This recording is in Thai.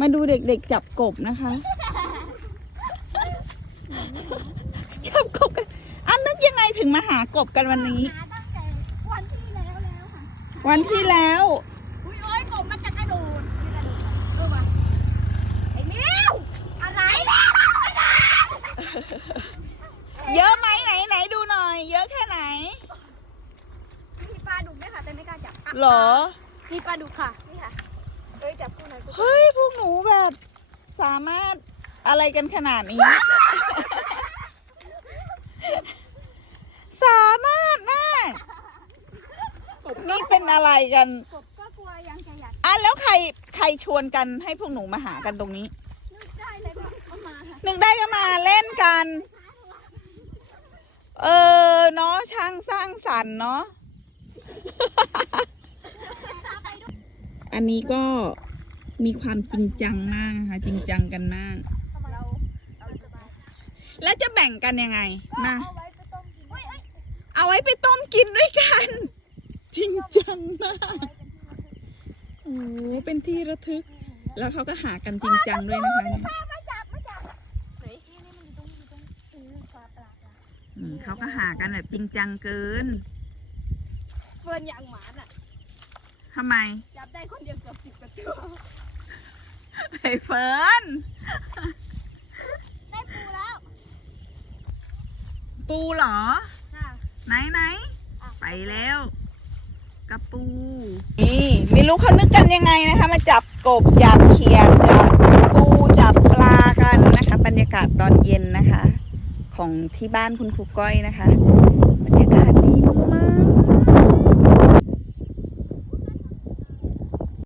มาดูเด็กๆจับกบนะคะ จับกบกันอันนึกยังไงถึงมาหากบกันวันนี้หาตั้งแต่วันที่แล้วแล้วค่ะ วันที่แล้ว อุ้ยโอ้ยกบมันจะกระโดดเออว่ะไอ้มิวอะไรเนี่ยเยอะไหมไหนไหนดูหน่อย เยอะแค่ไหน มีปลาดุกด้วยค่ะแต่ไม่กล้าจับะหรอ มีปลาดุกค่ะ นี่ค่ะเอ้ยจับ สามารถอะไรกันขนาดนี้ สามารถมากนี่เป็นอะไรกันกบก็กลัวยังจะอยากอะแล้วใครใครชวนกันให้พวกหนูมาหากันตรงนี้ นึกได้เลยก็เข้ามาค่ะนึกได้ก็มาเล่นกัน เออเนาะช่างสร้างสรรค์เนาะ อันนี้ก็ มีความจริงจังมากนะคะจริงจังกันมากเราเราสบายแล้วจะแบ่งกันยังไงมาเอาไว้ไปต้มกินเฮ้ยเอ้ยเอาไว้ไปต้มกินด้วยกัน จริงจังมากโอ้โหเป็นที่ระทึก แล้วเขาก็หากันจริงจังด้วยนะคะเนี่ยมาจับมาจับไหนนี่นี่มันอยู่ตรงอยู่ตรงอือปลาปลาปลาอืมเขาก็หากันแบบจริงจังเกินเฟิร์นอย่างหมาน่ะทำไม จับได้คนเดียวเกือบสิบกว่า ตัวไปเฟิร์นได้ปูแล้วปูเหรอ ค่ะไหนไหนอะไปแล้วกระปู นี่ไม่รู้เขานึกกันยังไงนะคะ มาจับกบจับเขียดจับปูจับปลากันนะคะ บรรยากาศตอนเย็นนะคะ ของที่บ้านคุณครูก้อยนะคะ บรรยากาศดีมาก